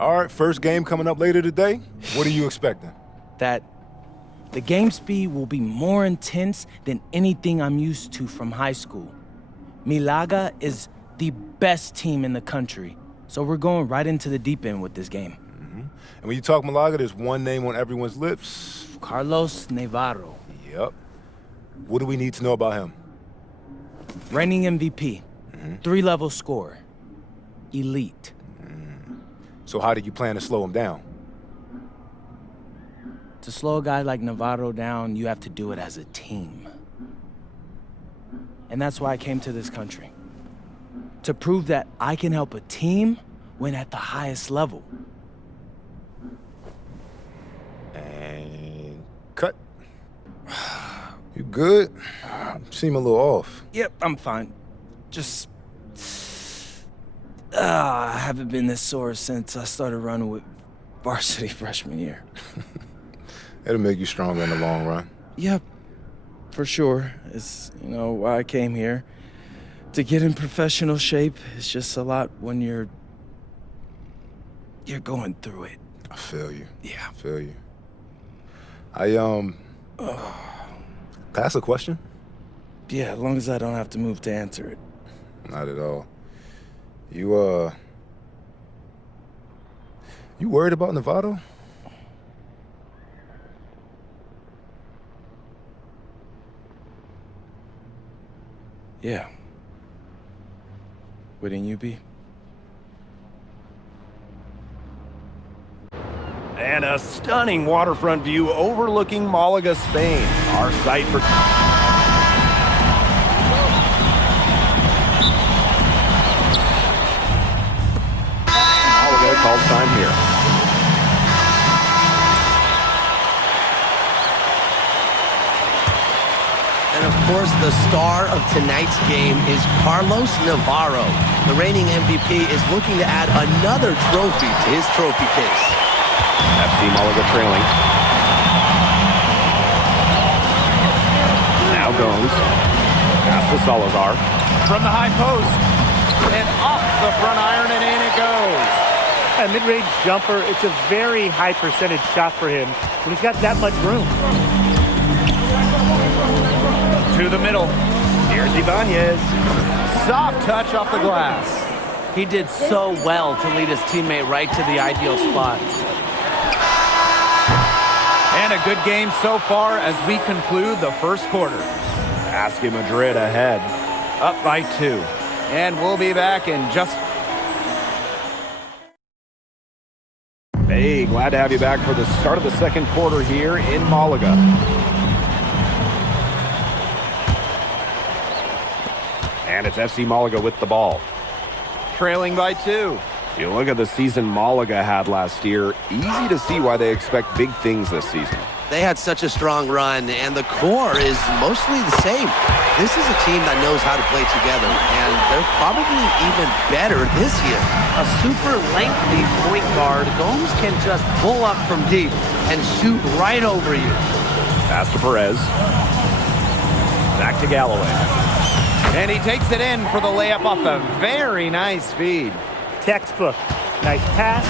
All right, first game coming up later today. What are you expecting? That the game speed will be more intense than anything I'm used to from high school. Milaga is the best team in the country, so we're going right into the deep end with this game. And when you talk Malaga, there's one name on everyone's lips. Carlos Navarro. Yep. What do we need to know about him? Reigning MVP, 3-level scorer, elite. So how do you plan to slow him down? To slow a guy like Navarro down, you have to do it as a team. And that's why I came to this country. To prove that I can help a team win at the highest level. And cut. You good? You seem a little off. Yep, I'm fine. Just... I haven't been this sore since I started running with varsity freshman year. It'll make you stronger in the long run. Yep, for sure. It's, why I came here. To get in professional shape, it's just a lot when you're going through it. I feel you. Yeah. I feel you. Can I ask a question? Yeah, as long as I don't have to move to answer it. Not at all. You worried about Novato? Yeah. Wouldn't you be? And a stunning waterfront view overlooking Malaga, Spain. Our site for... Malaga calls time here. And of course, the star of tonight's game is Carlos Navarro. The reigning MVP is looking to add another trophy to his trophy case. FC Malaga trailing. Now Gomes. Pass to Salazar. From the high post. And off the front iron, and in it goes. A mid-range jumper, it's a very high percentage shot for him when he's got that much room. To the middle. Here's Ibanez. Soft touch off the glass. He did so well to lead his teammate right to the ideal spot. And a good game so far as we conclude the first quarter. Basque Madrid ahead. Up by 2. And we'll be back in just... Hey, glad to have you back for the start of the second quarter here in Malaga. And it's FC Malaga with the ball. Trailing by 2. You look at the season Malaga had last year, easy to see why they expect big things this season. They had such a strong run, and the core is mostly the same. This is a team that knows how to play together, and they're probably even better this year. A super lengthy point guard, Gomes can just pull up from deep and shoot right over you. Pass to Perez. Back to Galloway. And he takes it in for the layup off the very nice feed. Textbook. Nice pass,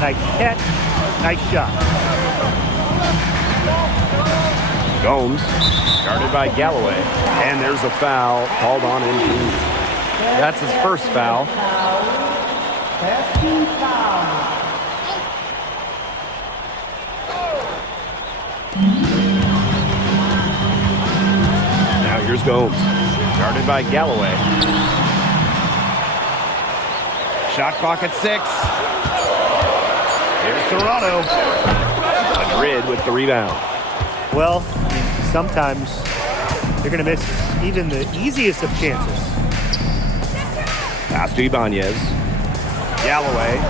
nice catch, nice shot. Gomes, guarded by Galloway. And there's a foul called on in. That's his first foul. Now here's Gomes, guarded by Galloway. Shot clock at 6. Here's Serrano. Madrid with the rebound. Well, sometimes you're going to miss even the easiest of chances. Pass to Ibanez. Galloway.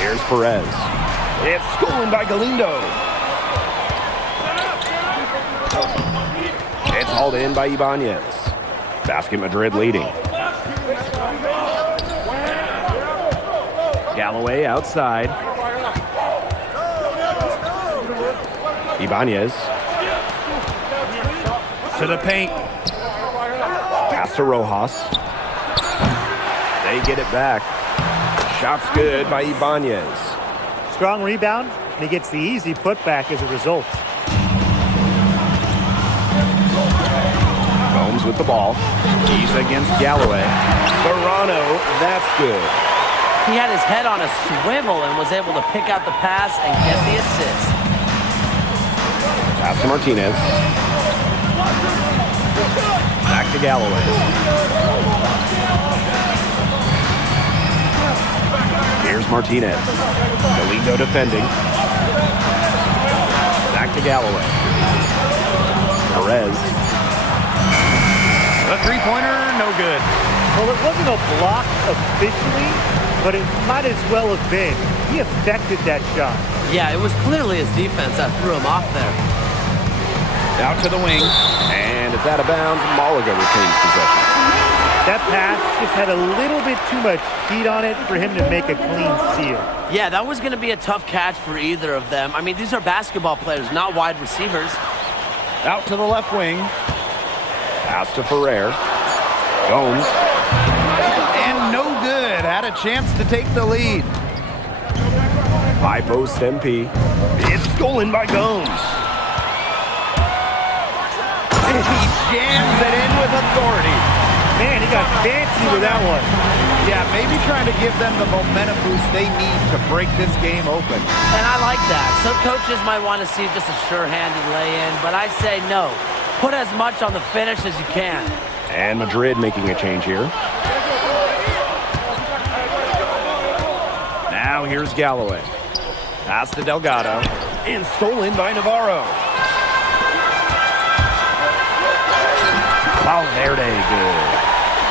Here's Perez. It's stolen by Galindo. It's hauled in by Ibanez. Basque Madrid leading. Galloway outside. Ibanez. To the paint. Pass to Rojas. They get it back. Shot's good by Ibanez. Strong rebound, and he gets the easy putback as a result. Gomes with the ball. He's against Galloway. Serrano, that's good. He had his head on a swivel and was able to pick out the pass and get the assist. Pass to Martinez. Back to Galloway. Here's Martinez. Galindo defending. Back to Galloway. Perez. The three-pointer, no good. Well, it wasn't a block officially, but it might as well have been. He affected that shot. Yeah, it was clearly his defense that threw him off there. Out to the wing, and it's out of bounds. Malaga retains possession. That pass just had a little bit too much heat on it for him to make a clean steal. Yeah, that was going to be a tough catch for either of them. I mean, these are basketball players, not wide receivers. Out to the left wing. Pass to Ferrer. Gomes. And no good. Had a chance to take the lead. High post MP. It's stolen by Gomes. And he jams it in with authority. Man, he got fancy with that one. Yeah, maybe trying to give them the momentum boost they need to break this game open. And I like that. Some coaches might want to see just a sure-handed lay-in, but I say no. Put as much on the finish as you can. And Madrid making a change here. Now here's Galloway. Pass to Delgado. And stolen by Navarro. Valverde good.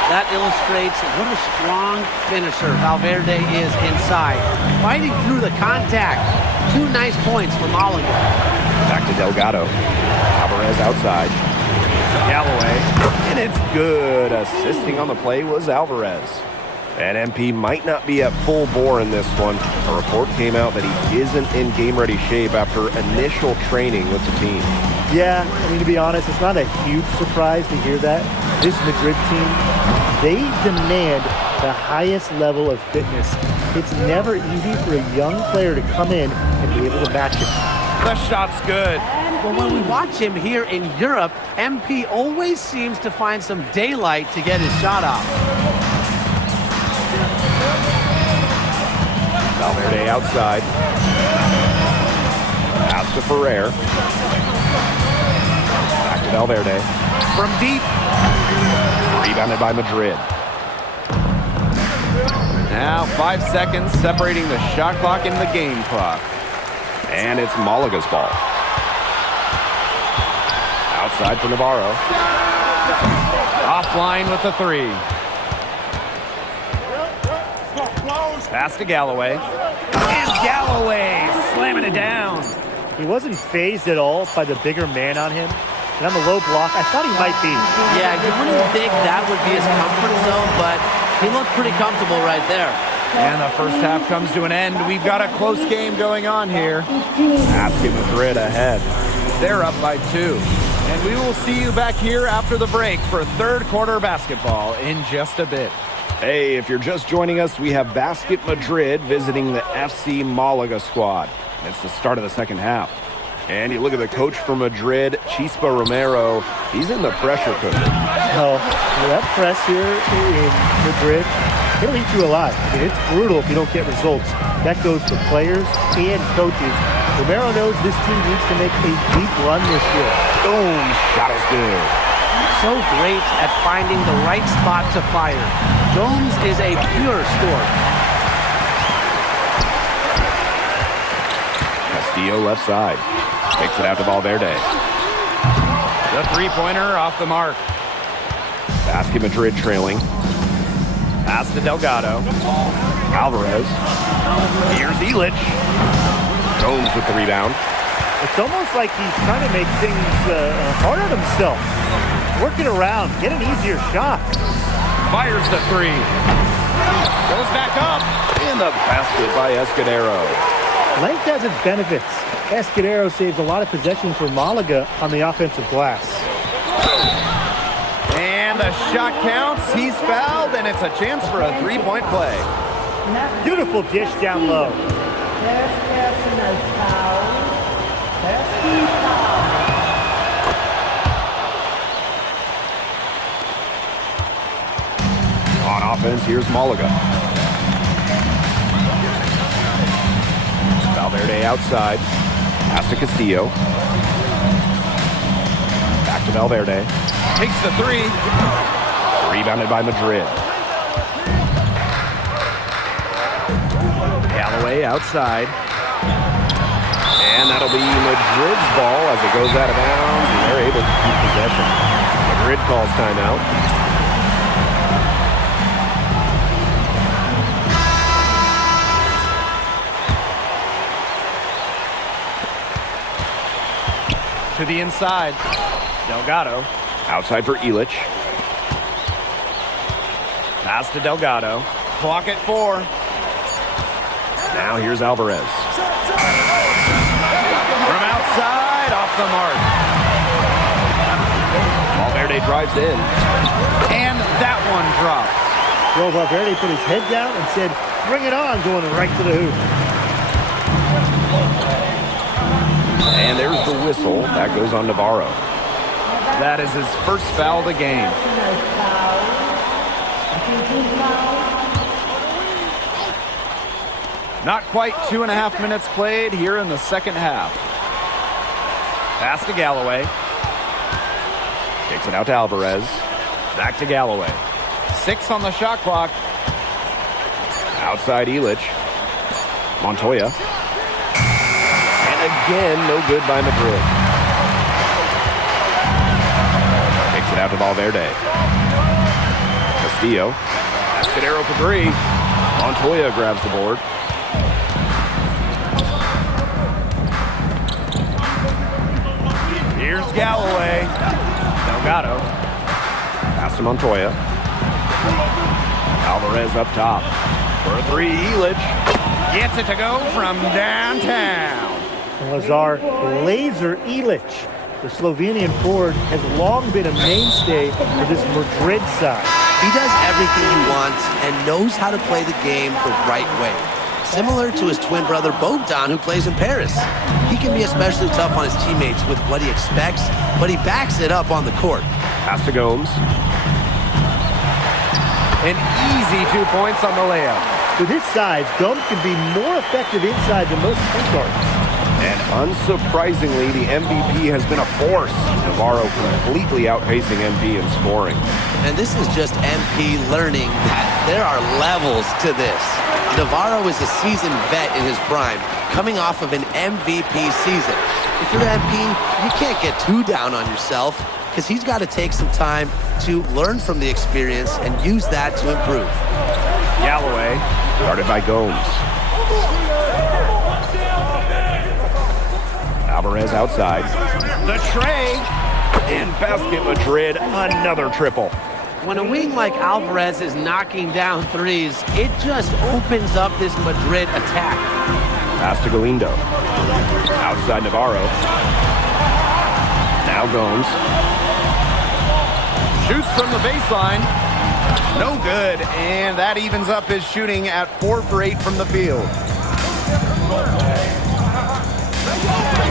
That illustrates what a strong finisher Valverde is inside. Fighting through the contact. 2 nice points for Malaga. Back to Delgado. Alvarez outside. Galloway. And it's good. Assisting on the play was Alvarez. And MP might not be at full bore in this one. A report came out that he isn't in game-ready shape after initial training with the team. Yeah, I mean, to be honest, it's not a huge surprise to hear that. This Madrid team, they demand the highest level of fitness. It's never easy for a young player to come in and be able to match it. The shot's good. But when we watch him here in Europe, MP always seems to find some daylight to get his shot off. Valverde outside. Pass to Ferrer. Back to Valverde. From deep. Rebounded by Madrid. Now 5 seconds separating the shot clock and the game clock. And it's Malaga's ball. Outside for Navarro. Offline with the 3. Pass to Galloway. And Galloway slamming it down. He wasn't phased at all by the bigger man on him. And on the low block, I thought he might be. Yeah, you wouldn't think that would be his comfort zone, but he looked pretty comfortable right there. And the first half comes to an end. We've got a close game going on here. Asking Madrid ahead. They're up by 2. And we will see you back here after the break for third quarter basketball in just a bit. Hey, if you're just joining us, we have Basket Madrid visiting the FC Malaga squad. It's the start of the second half. And you look at the coach for Madrid, Chispa Romero. He's in the pressure cooker. Oh, that press here in Madrid, it'll eat you alive. I mean, it's brutal if you don't get results. That goes to players and coaches. Romero knows this team needs to make a deep run this year. Boom, shot is good. So great at finding the right spot to fire. Gomes is a pure scorer. Castillo left side. Takes it out to Valverde. The three-pointer off the mark. Basket Madrid trailing. Pass to Delgado. Alvarez. Here's Illich. Gomes with the rebound. It's almost like he's trying to make things hard on himself. Work it around. Get an easier shot. Fires the 3. Goes back up. In the basket by Escudero. Length has its benefits. Escudero saves a lot of possession for Malaga on the offensive glass. And the shot counts. He's fouled, and it's a chance for a 3-point play. Beautiful dish down low. On offense, here's Malaga. Valverde outside. Pass to Castillo. Back to Valverde. Takes the three. Rebounded by Madrid. Galloway outside. And that'll be Madrid's ball as it goes out of bounds, and they're able to keep possession. Madrid calls timeout. To the inside. Delgado. Outside for Illich. Pass to Delgado. Clock at 4. Now here's Alvarez. From outside, off the mark. Valverde drives in. And that one drops. Well, Valverde put his head down and said, bring it on, going right to the hoop. And there's the whistle. That goes on Navarro. That is his first foul of the game. Not quite 2.5 minutes played here in the second half. Pass to Galloway. Kicks it out to Alvarez. Back to Galloway. 6 on the shot clock. Outside Illich. Montoya. Again, no good by Madrid. Takes it out to Valverde. Castillo. Escudero for 3. Montoya grabs the board. Here's Galloway. Delgado. Pass to Montoya. Alvarez up top. For a 3, Illich. Gets it to go from downtown. And Lazar laser Illich. The Slovenian forward has long been a mainstay for this Madrid side. He does everything he wants and knows how to play the game the right way. Similar to his twin brother Bogdan, who plays in Paris. He can be especially tough on his teammates with what he expects, but he backs it up on the court. Pass to Gomes. An easy 2 points on the layup. With his size, Gomes can be more effective inside than most point guards. And unsurprisingly, the MVP has been a force. Navarro completely outpacing MP in scoring. And this is just MP learning that there are levels to this. Navarro is a seasoned vet in his prime, coming off of an MVP season. If you're MP, you can't get too down on yourself, because he's got to take some time to learn from the experience and use that to improve. Galloway, guarded by Gomes. Alvarez outside. The tray. And basket Madrid, another triple. When a wing like Alvarez is knocking down threes, it just opens up this Madrid attack. Pass to Galindo. Outside Navarro. Now Gomes. Shoots from the baseline. No good, and that evens up his shooting at 4 for 8 from the field.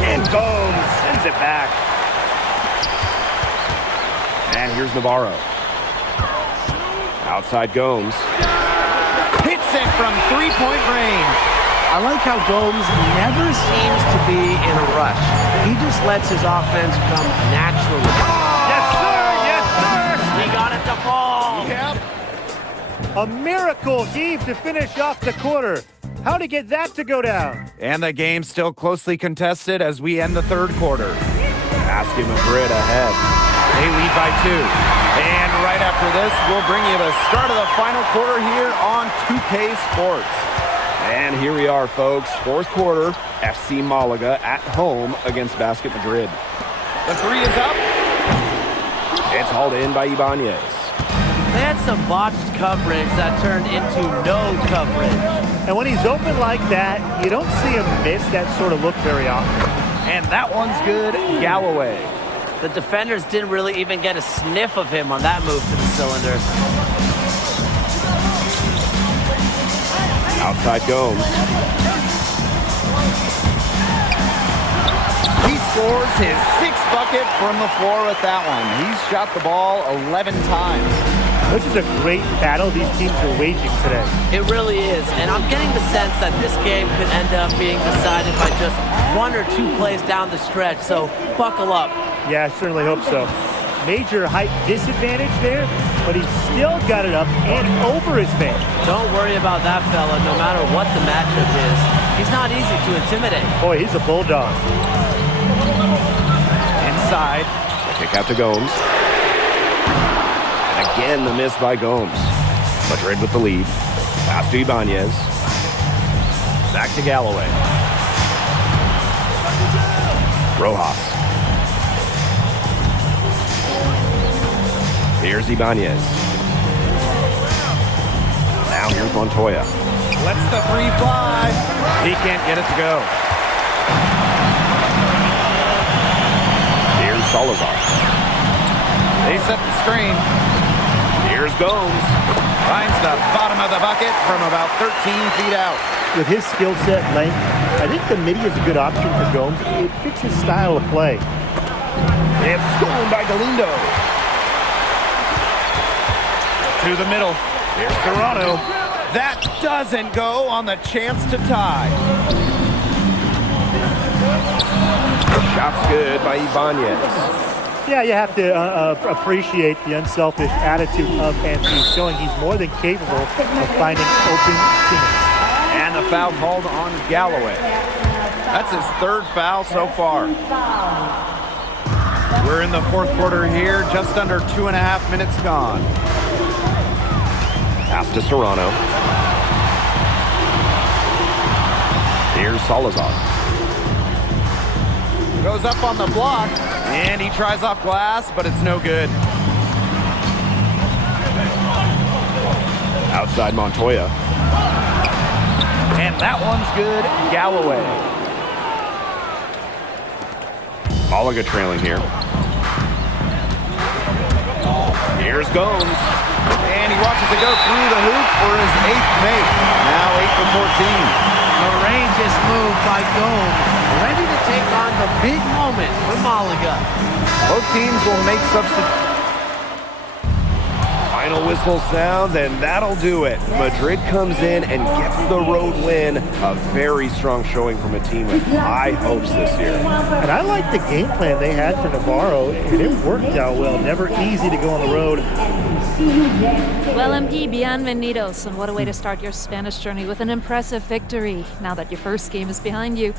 And Gomes sends it back. And here's Navarro. Outside Gomes. Hits it from 3-point range. I like how Gomes never seems to be in a rush. He just lets his offense come naturally. Yes, sir! Yes, sir! He got it to fall. Yep. A miracle heave to finish off the quarter. How'd he get that to go down? And the game's still closely contested as we end the third quarter. Basket Madrid ahead. They lead by 2. And right after this, we'll bring you the start of the final quarter here on 2K Sports. And here we are, folks. Fourth quarter, FC Malaga at home against Basket Madrid. The 3 is up. It's hauled in by Ibanez. They had some botched coverage that turned into no coverage. And when he's open like that, you don't see him miss that sort of look very often. And that one's good, Galloway. The defenders didn't really even get a sniff of him on that move to the cylinder. Outside Gomes. He scores his 6th bucket from the floor with that one. He's shot the ball 11 times. This is a great battle these teams are waging today. It really is, and I'm getting the sense that this game could end up being decided by just 1 or 2 plays down the stretch, so buckle up. Yeah, I certainly hope so. Major height disadvantage there, but he's still got it up and over his man. Don't worry about that fella, no matter what the matchup is. He's not easy to intimidate. Boy, he's a bulldog. Inside. The kick out to Gomes. And again, the miss by Gomes. Madrid with the lead. Pass to Ibanez. Back to Galloway. Rojas. Here's Ibanez. Now here's Montoya. Lets the 3 fly. He can't get it to go. Here's Salazar. They set the screen. Here's Gomes. Finds the bottom of the bucket from about 13 feet out. With his skill set and length, I think the midi is a good option for Gomes. It fits his style of play. It's stolen by Galindo. To the middle. Here's Serrano. That doesn't go on the chance to tie. Shot's good by Ibanez. Yeah, you have to appreciate the unselfish attitude of Anthony, showing he's more than capable of finding open teammates. And the foul called on Galloway. That's his 3rd foul so far. We're in the 4th quarter here, just under 2.5 minutes gone. Pass to Serrano. Here's Salazar. Goes up on the block, and he tries off glass, but it's no good. Outside Montoya. And that one's good, Galloway. Malaga trailing here. Here's Gomes. And he watches it go through the hoop for his 8th make. Now 8 for 14. Courageous move by Gomes. Ready to take on the big moment for Malaga. Both teams will make substitutions. Final whistle sounds, and that'll do it. Madrid comes in and gets the road win. A very strong showing from a team with high hopes this year. And I like the game plan they had for Navarro, and it worked out well. Never easy to go on the road. Well, MP, bienvenidos, and what a way to start your Spanish journey with an impressive victory. Now that your first game is behind you,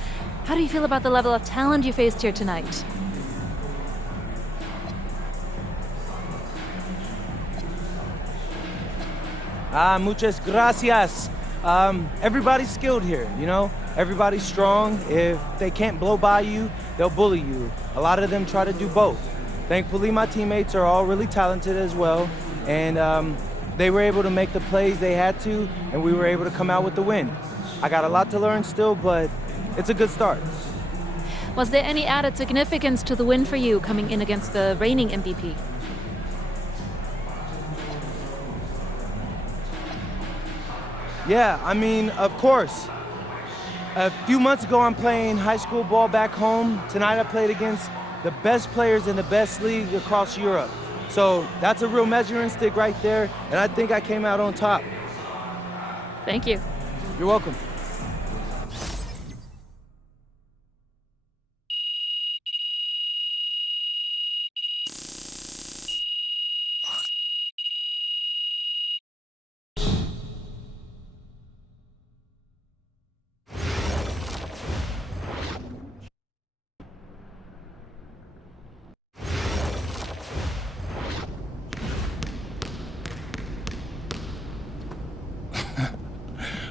how do you feel about the level of talent you faced here tonight? Muchas gracias. Everybody's skilled here, you know? Everybody's strong. If they can't blow by you, they'll bully you. A lot of them try to do both. Thankfully, my teammates are all really talented as well, and they were able to make the plays they had to, and we were able to come out with the win. I got a lot to learn still, but it's a good start. Was there any added significance to the win for you coming in against the reigning MVP? Yeah, I mean, of course. A few months ago, I'm playing high school ball back home. Tonight, I played against the best players in the best league across Europe. So that's a real measuring stick right there, and I think I came out on top. Thank you. You're welcome.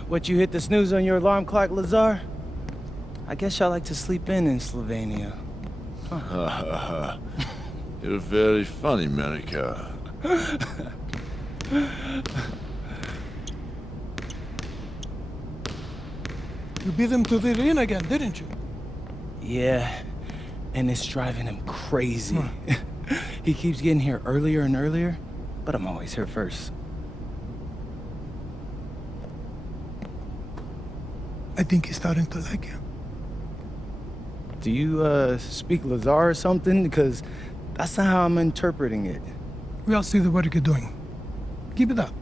What, you hit the snooze on your alarm clock, Lazar? I guess y'all like to sleep in Slovenia. You're very funny, Monica. You beat him to the arena again, didn't you? Yeah, and it's driving him crazy. He keeps getting here earlier and earlier, but I'm always here first. I think he's starting to like you. Do you speak Lazar or something? Because that's not how I'm interpreting it. We all see the work you're doing. Keep it up.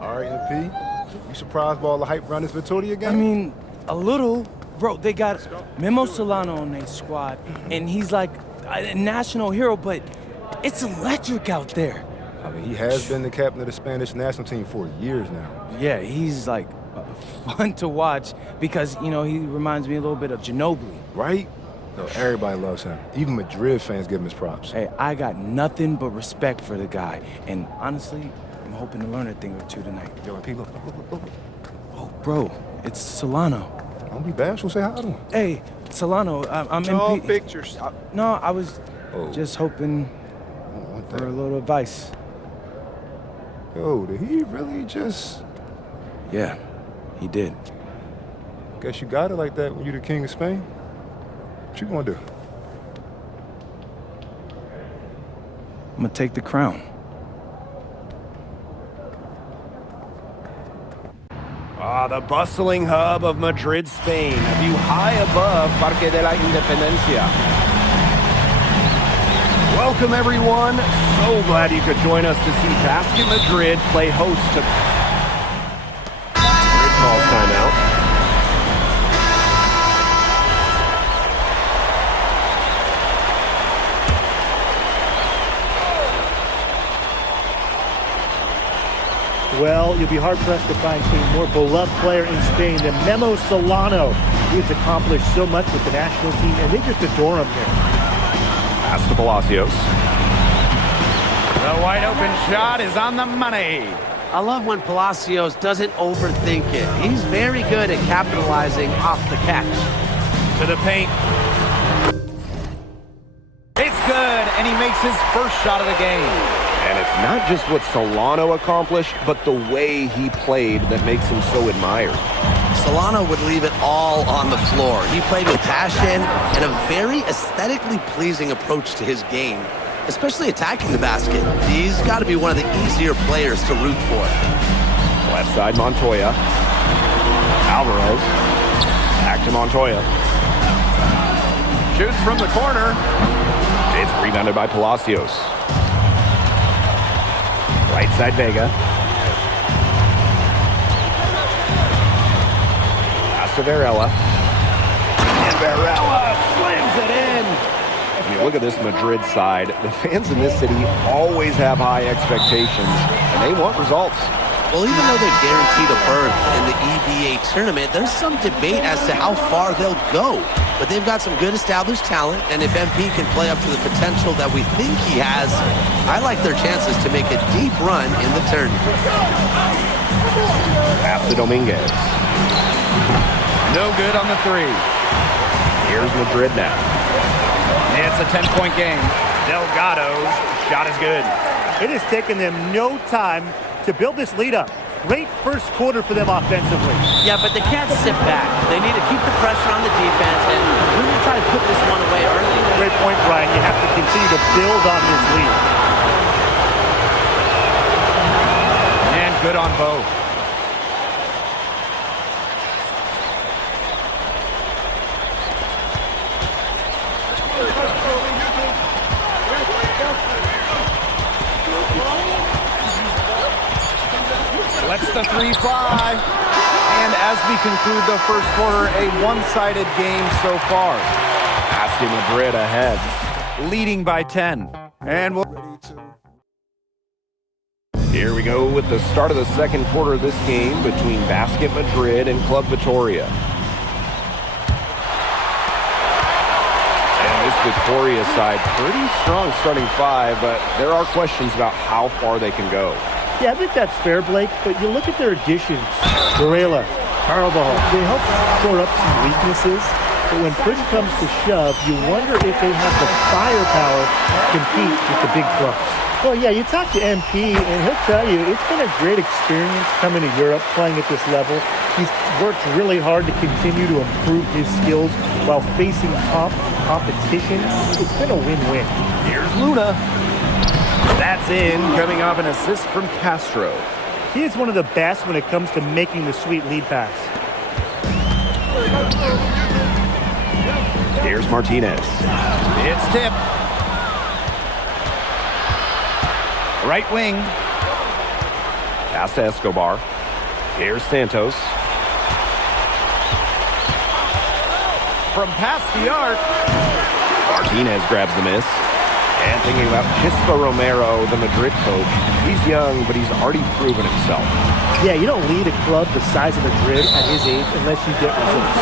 All right, MP. You surprised by all the hype around this Vittoria game? I mean, a little. Bro, they got Memo Solano on their squad, and he's like a national hero, but it's electric out there. I mean, he has been the captain of the Spanish national team for years now. Yeah, he's like fun to watch because, you know, he reminds me a little bit of Ginobili. Right? No, everybody loves him. Even Madrid fans give him his props. Hey, I got nothing but respect for the guy, and honestly, I'm hoping to learn a thing or two tonight. Yo, MP, look. Oh, bro, it's Solano. Don't be bashful, say hi to him. Hey, Solano, I'm No MP. pictures. No, I was just hoping Want for a that. little advice. Yo, did he really just... Yeah, he did. Guess you got it like that when you're the king of Spain? What you gonna do? I'm gonna take the crown. The bustling hub of Madrid, Spain. A view high above Parque de la Independencia. Welcome, everyone. So glad you could join us to see Basket Madrid play host to... Madrid calls timeout. Well, you'll be hard-pressed to find a more beloved player in Spain than Memo Solano. He's accomplished so much with the national team, and they just adore him here. Pass to Palacios. The wide-open shot is on the money. I love when Palacios doesn't overthink it. He's very good at capitalizing off the catch. To the paint. It's good, and he makes his first shot of the game. And it's not just what Solano accomplished, but the way he played that makes him so admired. Solano would leave it all on the floor. He played with passion and a very aesthetically pleasing approach to his game, especially attacking the basket. He's got to be one of the easier players to root for. Left side, Montoya. Alvarez. Back to Montoya. Shoots from the corner. It's rebounded by Palacios. Right side, Vega. Pass to Varela. And Varela slams it in. I mean, look at this Madrid side. The fans in this city always have high expectations, and they want results. Well, even though they're guaranteed a berth in the EBA tournament, there's some debate as to how far they'll go. But they've got some good established talent, and if MP can play up to the potential that we think he has, I like their chances to make a deep run in the tournament. Pass to Dominguez. No good on the three. Here's Madrid now. It's a 10-point game. Delgado's shot is good. It has taken them no time to build this lead up. Great first quarter for them offensively. Yeah, but they can't sit back. They need to keep the pressure on the defense and really try to put this one away early. Great point, Brian. You have to continue to build on this lead. And good on both. Lets the three fly. And as we conclude the first quarter, a one-sided game so far. Basket Madrid ahead, leading by 10. And we'll... Here we go with the start of the second quarter of this game between Basket Madrid and Club Vitoria. And this Vitoria side, pretty strong starting five, but there are questions about how far they can go. Yeah, I think that's fair, Blake, but you look at their additions. Varela, Carvajal, they help shore up some weaknesses, but when push comes to shove, you wonder if they have the firepower to compete with the big clubs. Well, yeah, you talk to MP, and he'll tell you it's been a great experience coming to Europe, playing at this level. He's worked really hard to continue to improve his skills while facing top competition. It's been a win-win. Here's Luna. That's in, coming off an assist from Castro. He is one of the best when it comes to making the sweet lead pass. Here's Martinez. It's tipped. Right wing. Pass to Escobar. Here's Santos. From past the arc. Martinez grabs the miss. And thinking about Chispa Romero, the Madrid coach, he's young, but he's already proven himself. Yeah, you don't lead a club the size of Madrid at his age unless you get results.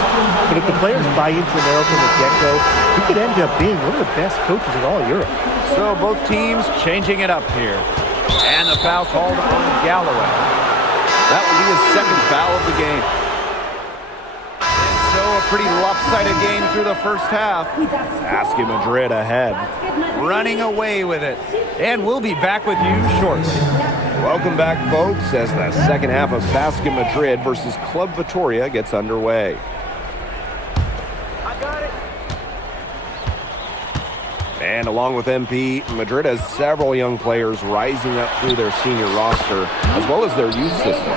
But if the players buy into Romero from the get-go, he could end up being one of the best coaches in all Europe. So both teams changing it up here. And a foul called on Galloway. That will be his second foul of the game. So a pretty lopsided game through the first half. Basket Madrid ahead. Running away with it. And we'll be back with you shortly. Welcome back, folks, as the second half of Basket Madrid versus Club Vitoria gets underway. And along with MP, Madrid has several young players rising up through their senior roster, as well as their youth system.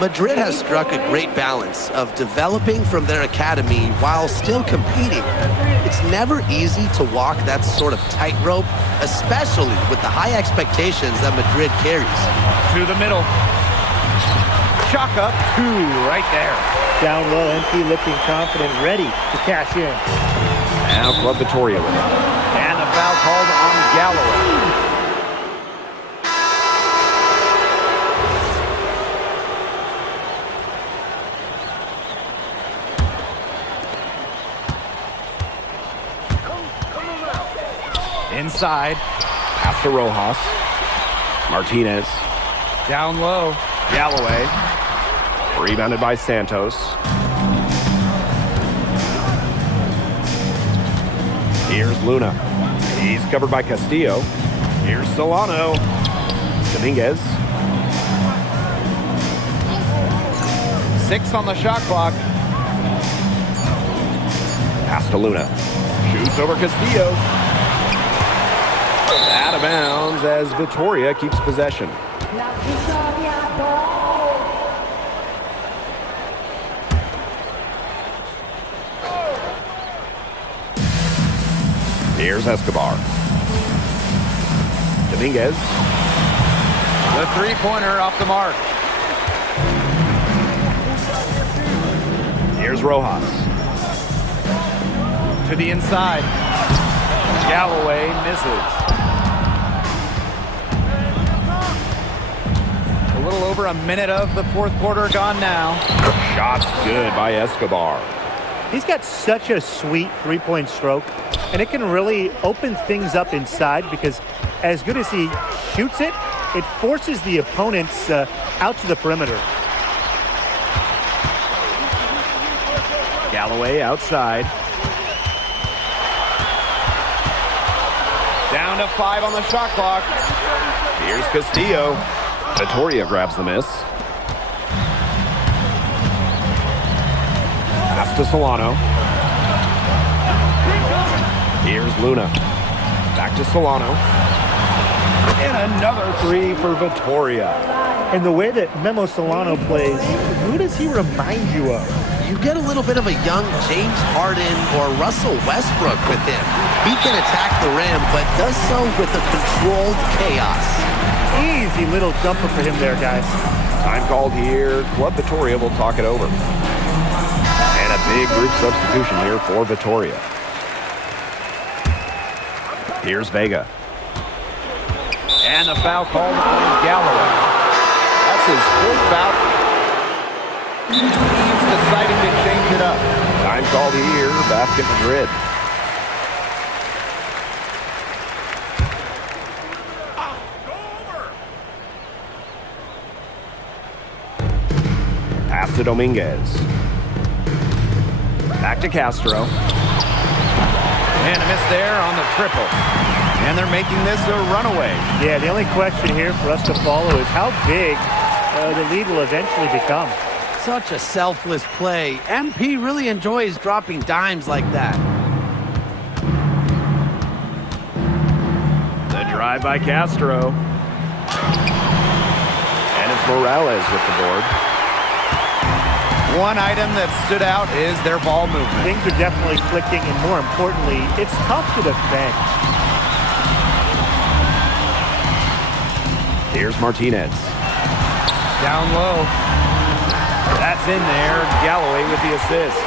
Madrid has struck a great balance of developing from their academy while still competing. It's never easy to walk that sort of tightrope, especially with the high expectations that Madrid carries. To the middle. Shock up, two right there. Down low, MP looking confident, ready to cash in. Now Club Vitoria with it. And a foul called on Galloway. Inside. Pass to Rojas. Martinez. Down low. Galloway. Rebounded by Santos. Here's Luna. He's covered by Castillo. Here's Solano. Dominguez. 6 on the shot clock. Pass to Luna. Shoots over Castillo. Out of bounds as Vitoria keeps possession. Here's Escobar. Dominguez. The three-pointer off the mark. Here's Rojas. To the inside. Galloway misses. A little over a minute of the fourth quarter gone now. Shots good by Escobar. He's got such a sweet three-point stroke, and it can really open things up inside because as good as he shoots it, it forces the opponents out to the perimeter. Galloway outside. Down to 5 on the shot clock. Here's Castillo. Vitoria grabs the miss. Pass to Solano. Here's Luna. Back to Solano. And another 3 for Vitoria. And the way that Memo Solano plays, who does he remind you of? You get a little bit of a young James Harden or Russell Westbrook with him. He can attack the rim, but does so with a controlled chaos. Easy little jumper for him there, guys. Time called here. Club Vitoria will talk it over. And a big group substitution here for Vitoria. Here's Vega. And a foul called on Galloway. That's his 4th foul. Teams deciding to change it up. Time called here, Basket Madrid. Pass to Dominguez. Back to Castro. And a miss there on the triple. And they're making this a runaway. Yeah, the only question here for us to follow is how big the lead will eventually become. Such a selfless play. MP really enjoys dropping dimes like that. The drive by Castro. And it's Morales with the board. One item that stood out is their ball movement. Things are definitely clicking, and more importantly, it's tough to defend. Here's Martinez. Down low. That's in there. Galloway with the assist.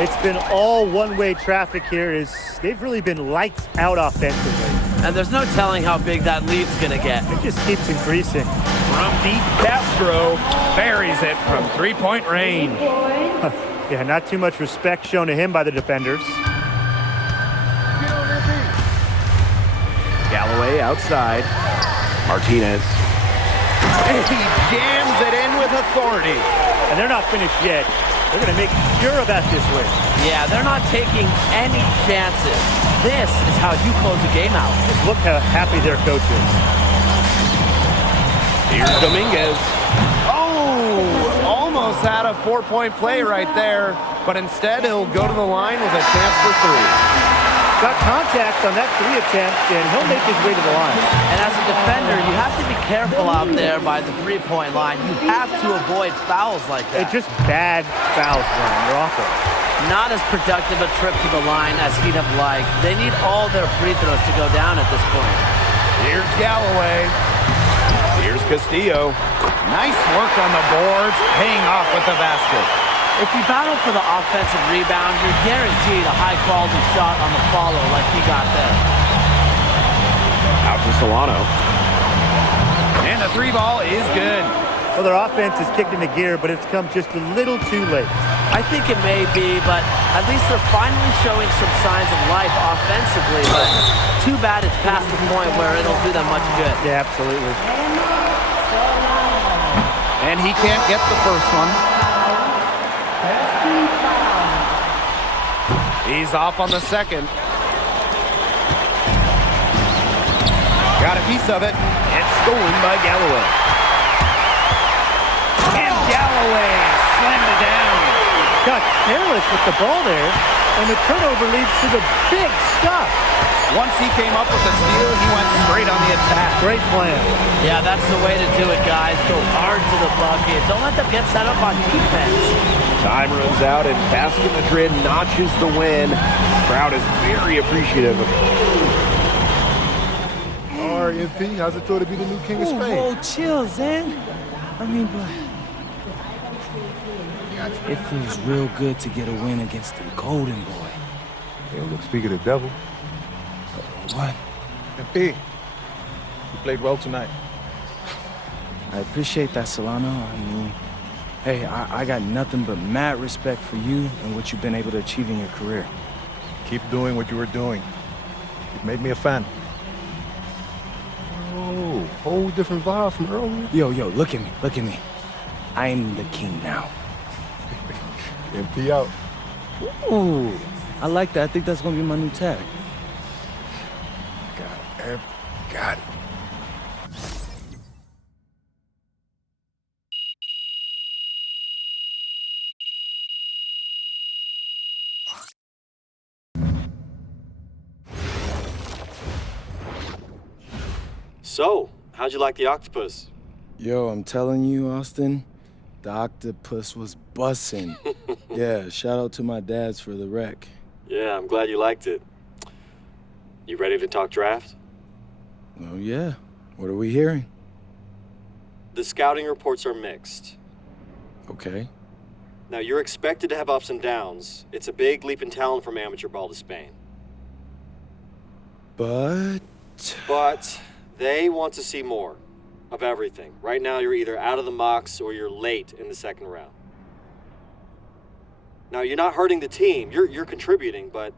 It's been all one-way traffic here. They've really been lights out offensively. And there's no telling how big that lead's gonna get. It just keeps increasing. From deep, Castro buries it from three-point range. Yeah, not too much respect shown to him by the defenders. Galloway outside. Martinez. He jams it in with authority. And they're not finished yet. They're going to make sure about this win. Yeah, they're not taking any chances. This is how you close a game out. Just look how happy their coach is. Here's Dominguez. Oh, almost had a four-point play right there, but instead he'll go to the line with a chance for three. Got contact on that three attempt, and he'll make his way to the line. And as a defender, you have to be careful out there by the three-point line. You have to avoid fouls like that. It's just bad fouls, Brian. They're awful. Not as productive a trip to the line as he'd have liked. They need all their free throws to go down at this point. Here's Galloway. Here's Castillo. Nice work on the boards, paying off with the basket. If you battle for the offensive rebound, you're guaranteed a high-quality shot on the follow like he got there. Out to Solano. And the three ball is good. Well, their offense is kicked into gear, but it's come just a little too late. I think it may be, but at least they're finally showing some signs of life offensively. But too bad it's past the point where it'll do them much good. Yeah, absolutely. And he can't get the first one. He's off on the second. Got a piece of it. It's stolen by Galloway. And Galloway slammed it down. Got careless with the ball there, and the turnover leads to the big stuff. Once he came up with the steal, he went straight on the attack. Great plan. Yeah, that's the way to do it, guys. Go hard to the bucket. Don't let them get set up on defense. Time runs out, and Basket Madrid notches the win. The crowd is very appreciative. All right, MP, how's it feel to be the new king of Spain? Whoa, chill, Zen. I mean, but it feels real good to get a win against the Golden Boy. Yeah, look, speak of the devil. What? MP, you played well tonight. I appreciate that, Solano. I mean, hey, I got nothing but mad respect for you and what you've been able to achieve in your career. Keep doing what you were doing. You've made me a fan. Oh, whole different vibe from earlier. Yo, look at me. I am the king now. MP out. Ooh, I like that. I think that's gonna be my new tag. Got it. So, how'd you like the octopus? Yo, I'm telling you, Austin, the octopus was bussin'. Yeah, shout out to my dads for the wreck. Yeah, I'm glad you liked it. You ready to talk draft? Oh, yeah. What are we hearing? The scouting reports are mixed. Okay. Now, you're expected to have ups and downs. It's a big leap in talent from amateur ball to Spain. But they want to see more of everything. Right now, you're either out of the mocks or you're late in the second round. Now, you're not hurting the team. You're contributing, but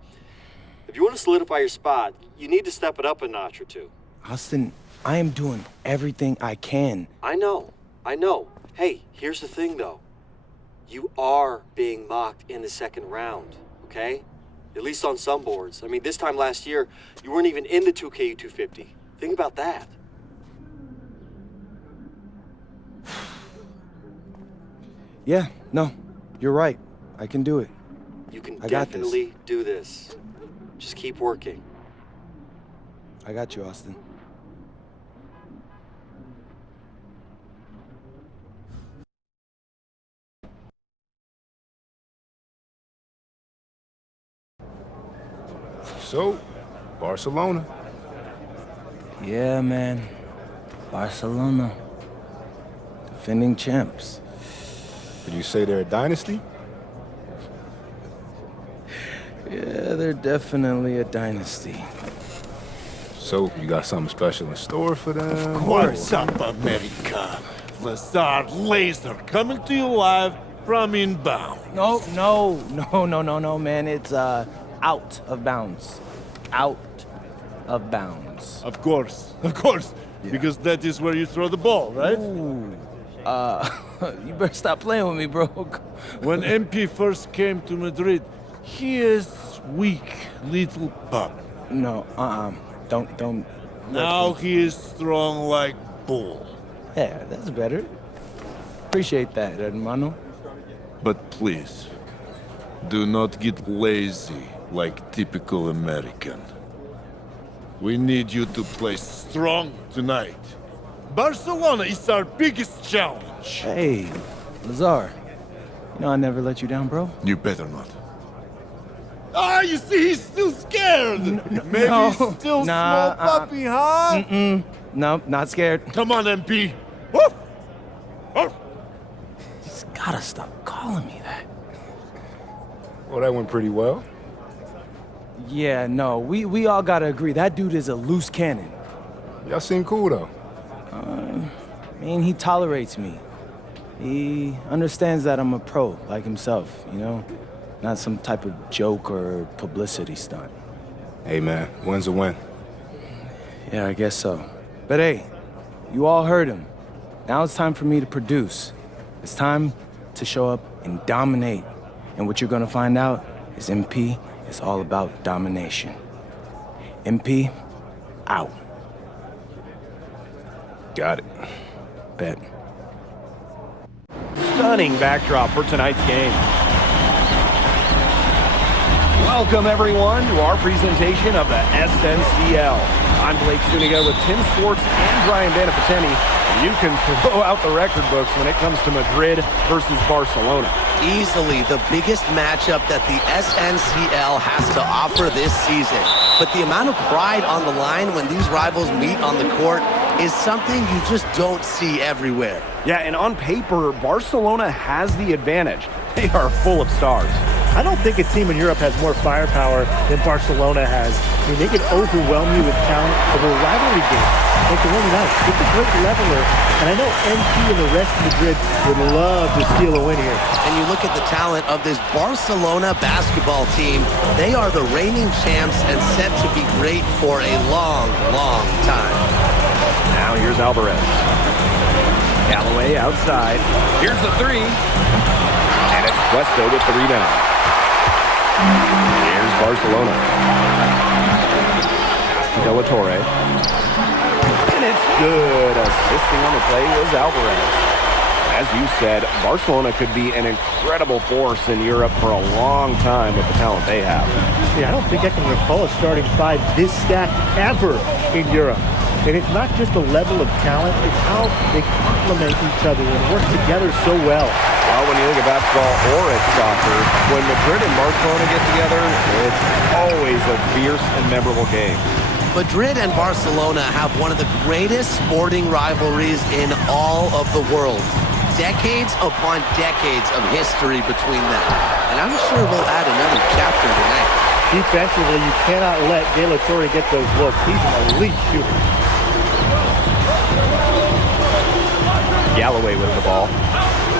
if you want to solidify your spot, you need to step it up a notch or two. Austin, I am doing everything I can. I know. Hey, here's the thing, though. You are being mocked in the second round, okay? At least on some boards. I mean, this time last year, you weren't even in the 2K250. Think about that. Yeah, no, you're right. I can do it. You can I got this. definitely do this. Just keep working. I got you, Austin. So, Barcelona. Yeah, man. Barcelona. Defending champs. Did you say they're a dynasty? Yeah, they're definitely a dynasty. So, you got something special in store for them? What's up, America? Lazard Laser coming to you live from inbound. No, man. It's out of bounds. Out of bounds. Of course. Yeah. Because that is where you throw the ball, right? Ooh. You better stop playing with me, bro. When MP first came to Madrid, he is weak little pup. No, don't. Now he is strong like bull. Yeah, that's better. Appreciate that, hermano. But please, do not get lazy like typical American. We need you to play strong tonight. Barcelona is our biggest challenge. Hey, Lazar. You know I never let you down, bro. You better not. Ah, you see, he's still scared. Maybe no, he's still small puppy, huh? No, not scared. Come on, MP. Woof! Woof! He's gotta stop calling me that. Well, that went pretty well. Yeah, no, we all gotta agree. That dude is a loose cannon. Y'all seem cool, though. I mean, he tolerates me. He understands that I'm a pro, like himself, you know? Not some type of joke or publicity stunt. Hey, man, win's a win. Yeah, I guess so. But hey, you all heard him. Now it's time for me to produce. It's time to show up and dominate. And what you're gonna find out is MP is all about domination. MP, out. Got it. Bet. Stunning backdrop for tonight's game. Welcome, everyone, to our presentation of the SNCL. I'm Blake Zuniga with Tim Schwartz and Brian Banafitemi. You can throw out the record books when it comes to Madrid versus Barcelona. Easily the biggest matchup that the SNCL has to offer this season. But the amount of pride on the line when these rivals meet on the court is something you just don't see everywhere. Yeah, and on paper, Barcelona has the advantage. They are full of stars. I don't think a team in Europe has more firepower than Barcelona has. I mean, they can overwhelm you with talent over a rivalry game. Like the one tonight. It's a great leveler, and I know MP and the rest of Madrid would love to steal a win here. And you look at the talent of this Barcelona basketball team, they are the reigning champs and set to be great for a long, long time. Now here's Alvarez. Galloway outside. Here's the three. And it's Cuesto with the rebound. Here's Barcelona. Pass to De La Torre. And it's good. Assisting on the play was Alvarez. As you said, Barcelona could be an incredible force in Europe for a long time with the talent they have. Yeah, I don't think I can recall a starting five this stacked ever in Europe. And it's not just the level of talent, it's how they complement each other and work together so well. Well, when you look at basketball or at soccer, when Madrid and Barcelona get together, it's always a fierce and memorable game. Madrid and Barcelona have one of the greatest sporting rivalries in all of the world. Decades upon decades of history between them. And I'm sure we'll add another chapter tonight. Defensively, you cannot let De La Torre get those looks. He's an elite shooter. Galloway with the ball.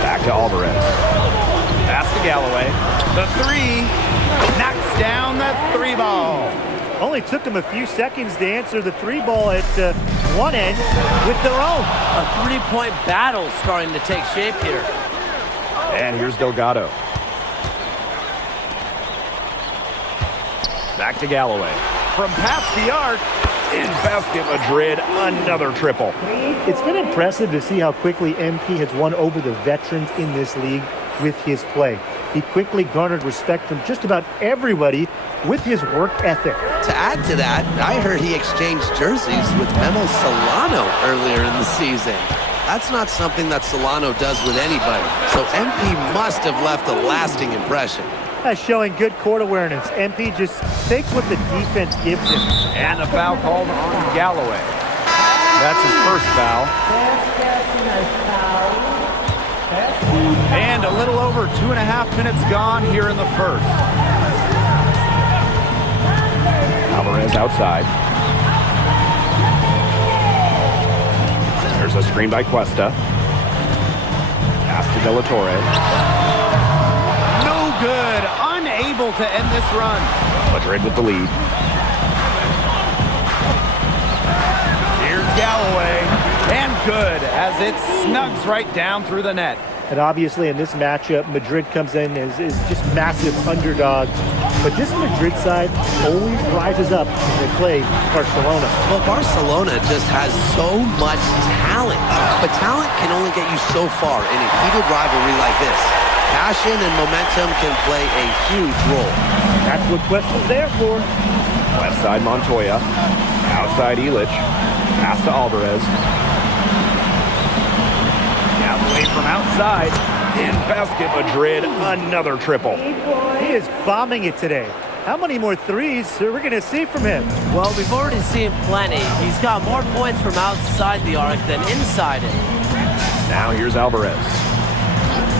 Back to Alvarez. Pass to Galloway. The three. Knocks down the three ball. Only took him a few seconds to answer the three ball at one end with their own. A three-point battle starting to take shape here. And here's Delgado. Back to Galloway. From past the arc, In basket, Madrid, another triple. It's been impressive to see how quickly MP has won over the veterans in this league with his play. He quickly garnered respect from just about everybody with his work ethic. To add to that, I heard he exchanged jerseys with Memo Solano earlier in the season. That's not something that Solano does with anybody, so MP must have left a lasting impression. That's showing good court awareness. MP just takes what the defense gives him. And a foul called on Galloway. That's his first foul. And a little over 2.5 minutes gone here in the first. Alvarez outside. There's a screen by Cuesta. Pass to De La Torre. No good. Unable to end this run. Madrid with the lead. Here's Galloway. And good as it snugs right down through the net. And obviously in this matchup, Madrid comes in as just massive underdogs. But this Madrid side always rises up when they play Barcelona. Well, Barcelona just has so much talent. But talent can only get you so far in a heated rivalry like this. Passion and momentum can play a huge role. That's what Cuesta's there for. Left side Montoya. Outside Illich. Pass to Alvarez. Away from outside. In basket, Madrid, another triple. He is bombing it today. How many more threes are we going to see from him? Well, we've already seen plenty. He's got more points from outside the arc than inside it. Now here's Alvarez.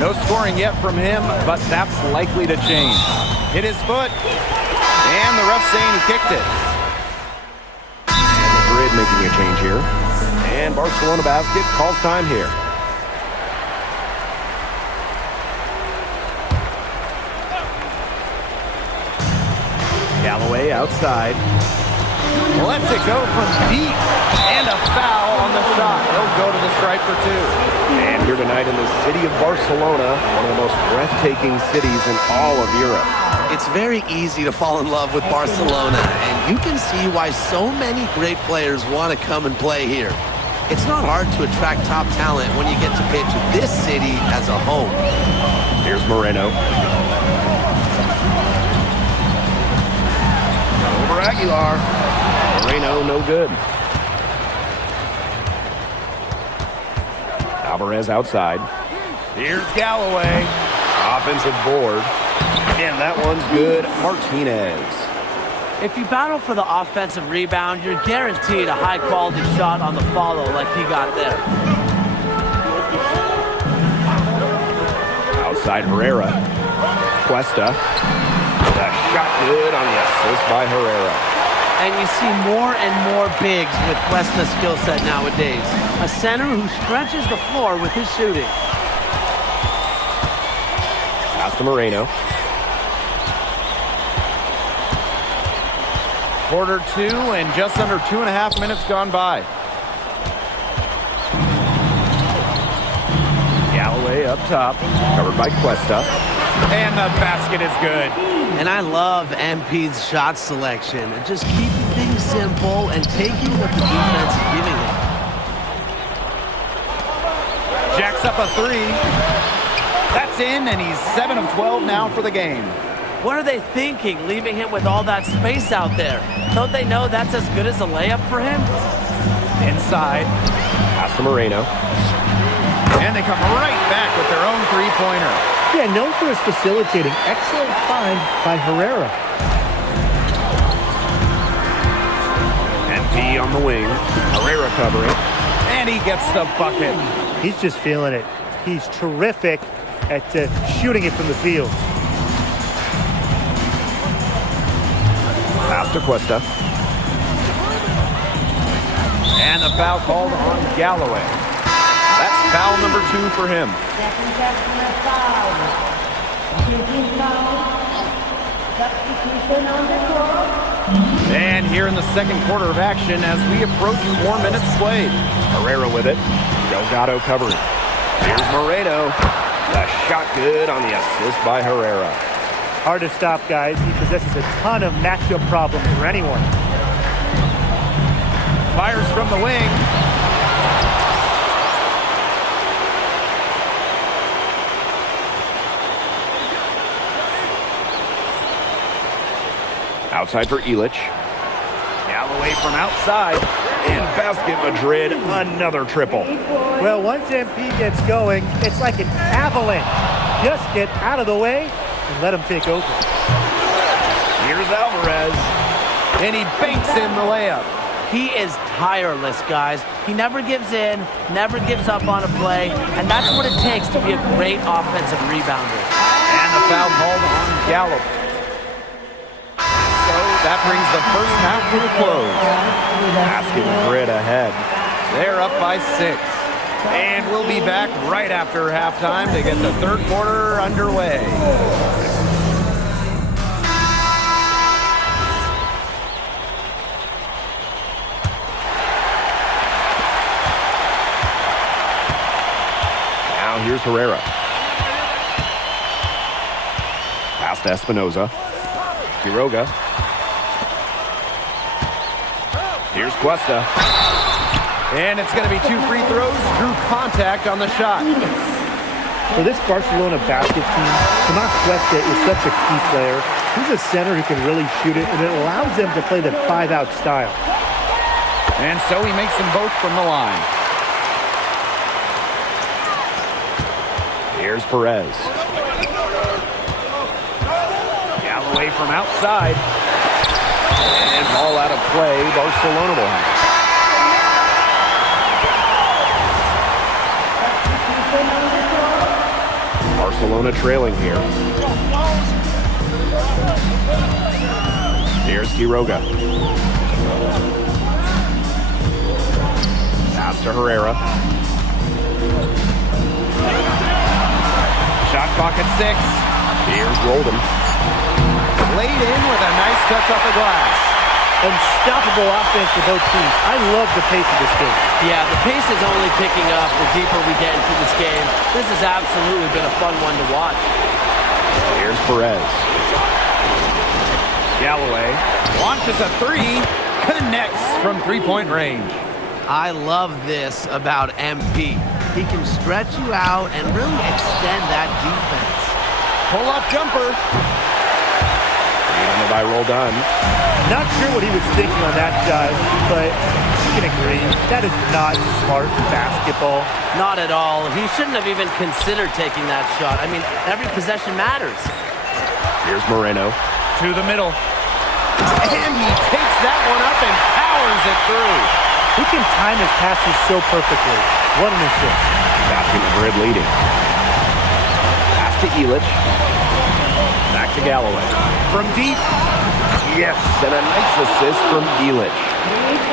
No scoring yet from him, but that's likely to change. Hit his foot, and the ref saying he kicked it. Madrid making a change here. And Barcelona basket calls time here. Galloway outside. Lets it go from deep. And a foul on the shot. He'll go to the stripe for two. And here tonight in the city of Barcelona, one of the most breathtaking cities in all of Europe. It's very easy to fall in love with Barcelona, and you can see why so many great players want to come and play here. It's not hard to attract top talent when you get to picture this city as a home. Here's Moreno. Over Aguilar. Moreno, no good. Alvarez outside. Here's Galloway. Offensive board. And that one's good. Martinez. If you battle for the offensive rebound, you're guaranteed a high-quality shot on the follow like he got there. Outside Herrera. Cuesta. The shot good on the assist by Herrera. And you see more and more bigs with Cuesta's skill set nowadays. A center who stretches the floor with his shooting. Pass to Moreno. Quarter two and just under 2.5 minutes gone by. Galloway up top, covered by Cuesta. And the basket is good. And I love MP's shot selection. Just keeping things simple and taking what the defense is giving him. Jacks up a three. That's in, and he's 7 of 12 now for the game. What are they thinking, leaving him with all that space out there? Don't they know that's as good as a layup for him? Inside. Pass to Moreno. And they come right back with their own three-pointer. Yeah, known for his facilitating. Excellent find by Herrera. MP on the wing. Herrera covering. And he gets the bucket. He's just feeling it. He's terrific at shooting it from the field. Pass to Cuesta. And a foul called on Galloway. That's foul number 2 for him. And here in the second quarter of action as we approach 4 minutes played. Herrera with it. Delgado covering. Here's Moreno. The shot good on the assist by Herrera. Hard to stop, guys. He possesses a ton of matchup problems for anyone. Fires from the wing. Outside for Illich. Galloway from outside. And Basket Madrid, another triple. Well, once MP gets going, it's like an avalanche. Just get out of the way and let him take over. Here's Alvarez. And he banks in the layup. He is tireless, guys. He never gives in, never gives up on a play, and that's what it takes to be a great offensive rebounder. And the foul called on Galloway. So that brings the first half to a close. Basket Madrid ahead. They're up by 6. And we'll be back right after halftime to get the third quarter underway. Now here's Herrera. Pass to Espinoza. Quiroga. Here's Cuesta. And it's going to be 2 free throws through contact on the shot. For this Barcelona basket team, Tomas Cuesta is such a key player. He's a center who can really shoot it, and it allows them to play the 5-out style. And so he makes them both from the line. Here's Perez. Galloway from outside. And ball out of play, Barcelona will have. Barcelona trailing here. Here's Quiroga. Pass to Herrera. Shot clock at 6. Here's Roldan. Laid in with a nice touch off the glass. Unstoppable offense for both teams. I love the pace of this game. Yeah, the pace is only picking up the deeper we get into this game. This has absolutely been a fun one to watch. Here's Perez. Galloway launches a 3, connects from three-point range. I love this about MP. He can stretch you out and really extend that defense. Pull-up jumper. Lead by Roldan. Not sure what he was thinking on that dive, but you can agree, that is not smart basketball. Not at all. He shouldn't have even considered taking that shot. I mean, every possession matters. Here's Moreno. To the middle. And he takes that one up and powers it through. He can time his passes so perfectly. What an assist. Basket Madrid leading. Pass to Illich. Back to Galloway. From deep. Yes, and a nice assist from Illich.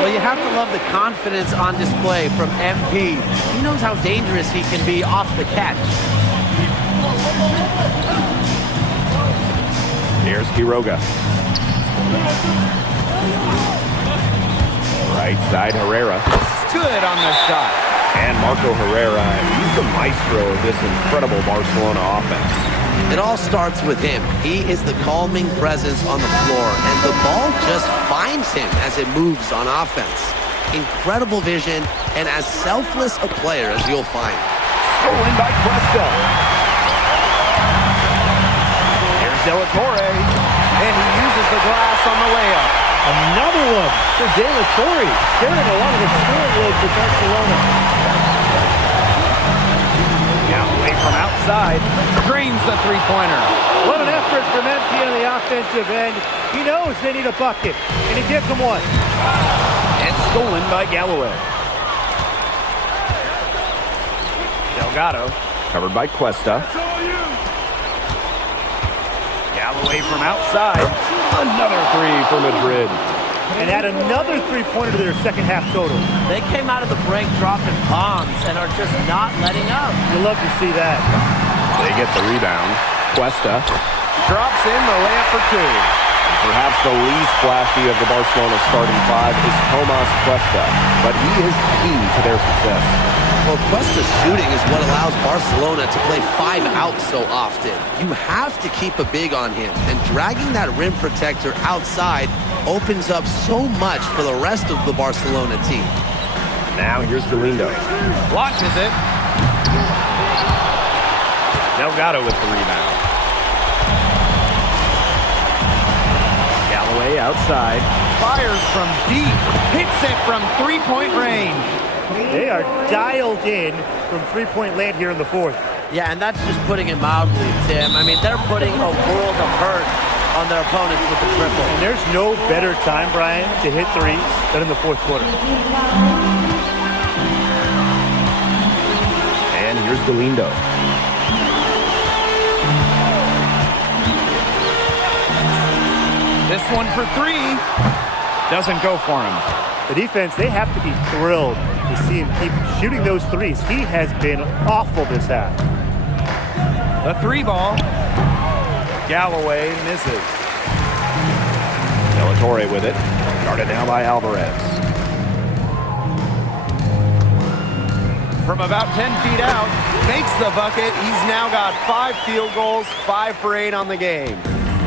Well, you have to love the confidence on display from MP. He knows how dangerous he can be off the catch. Here's Quiroga. Right side, Herrera. Good on the shot. And Marco Herrera, he's the maestro of this incredible Barcelona offense. It all starts with him. He is the calming presence on the floor, and the ball just finds him as it moves on offense. Incredible vision, and as selfless a player as you'll find. Stolen by Cuesta. Here's De La Torre, and he uses the glass on the layup. Another one for De La Torre, carrying a lot of the scoring load for Barcelona. Galloway from outside, drains the three-pointer. What an effort from MP on the offensive end. He knows they need a bucket, and he gives them one. And stolen by Galloway. Delgado. Covered by Cuesta. Galloway from outside. Another 3 for Madrid. And add another three-pointer to their second half total. They came out of the break dropping bombs and are just not letting up. You'll love to see that. They get the rebound. Cuesta. Drops in the layup for 2. Perhaps the least flashy of the Barcelona starting five is Tomas Cuesta, but he is key to their success. Well, Cuesta's shooting is what allows Barcelona to play 5 out so often. You have to keep a big on him, and dragging that rim protector outside opens up so much for the rest of the Barcelona team. Now here's Galindo. Launches it. Delgado with the rebound. Galloway outside. Fires from deep. Hits it from three-point range. They are dialed in from three-point land here in the fourth. Yeah, and that's just putting it mildly, Tim. I mean, they're putting a world of hurt on their opponents with the triple. And there's no better time, Brian, to hit threes than in the fourth quarter. And here's Galindo. This one for 3. Doesn't go for him. The defense, they have to be thrilled to see him keep shooting those threes. He has been awful this half. The 3 ball. Galloway misses. De La Torre with it. Guarded now by Alvarez. From about 10 feet out, makes the bucket. He's now got 5 field goals, 5 for 8 on the game.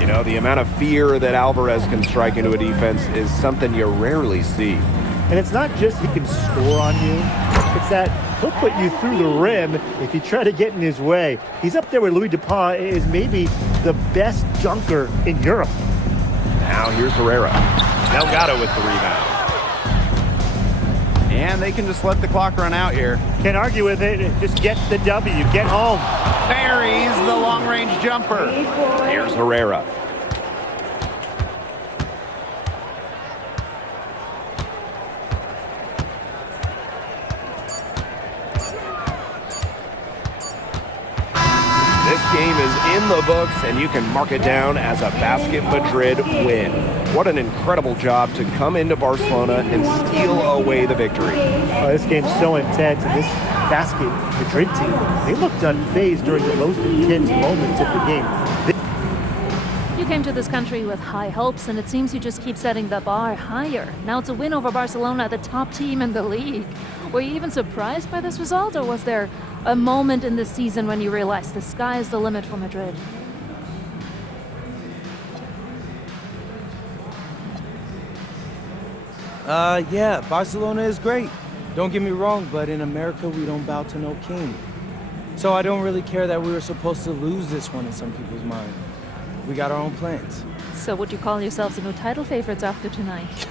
You know, the amount of fear that Alvarez can strike into a defense is something you rarely see. And it's not just he can score on you. It's that he'll put you through the rim if you try to get in his way. He's up there with Louis Dupont, is maybe the best dunker in Europe. Now here's Herrera. Delgado with the rebound. And they can just let the clock run out here. Can't argue with it. Just get the W. Get home. Buries the long-range jumper. Here's Herrera. This game is in the books, and you can mark it down as a Basket Madrid win. What an incredible job to come into Barcelona and steal away the victory. This game's so intense, and this Basket Madrid team, they looked unfazed during the most intense moments of the game. You came to this country with high hopes, and it seems you just keep setting the bar higher. Now it's a win over Barcelona, the top team in the league. Were you even surprised by this result, or was there a moment in this season when you realized the sky is the limit for Madrid? Yeah, Barcelona is great. Don't get me wrong, but in America, we don't bow to no king. So I don't really care that we were supposed to lose this one in some people's mind. We got our own plans. So would you call yourselves the new title favorites after tonight?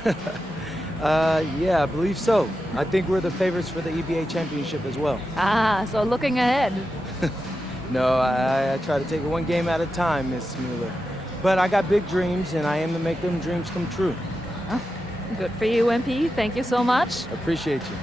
Yeah, I believe so. I think we're the favorites for the EBA championship as well. Ah, so looking ahead. No, I try to take it one game at a time, Miss Mueller. But I got big dreams, and I aim to make them dreams come true. Good for you, MP. Thank you so much. Appreciate you.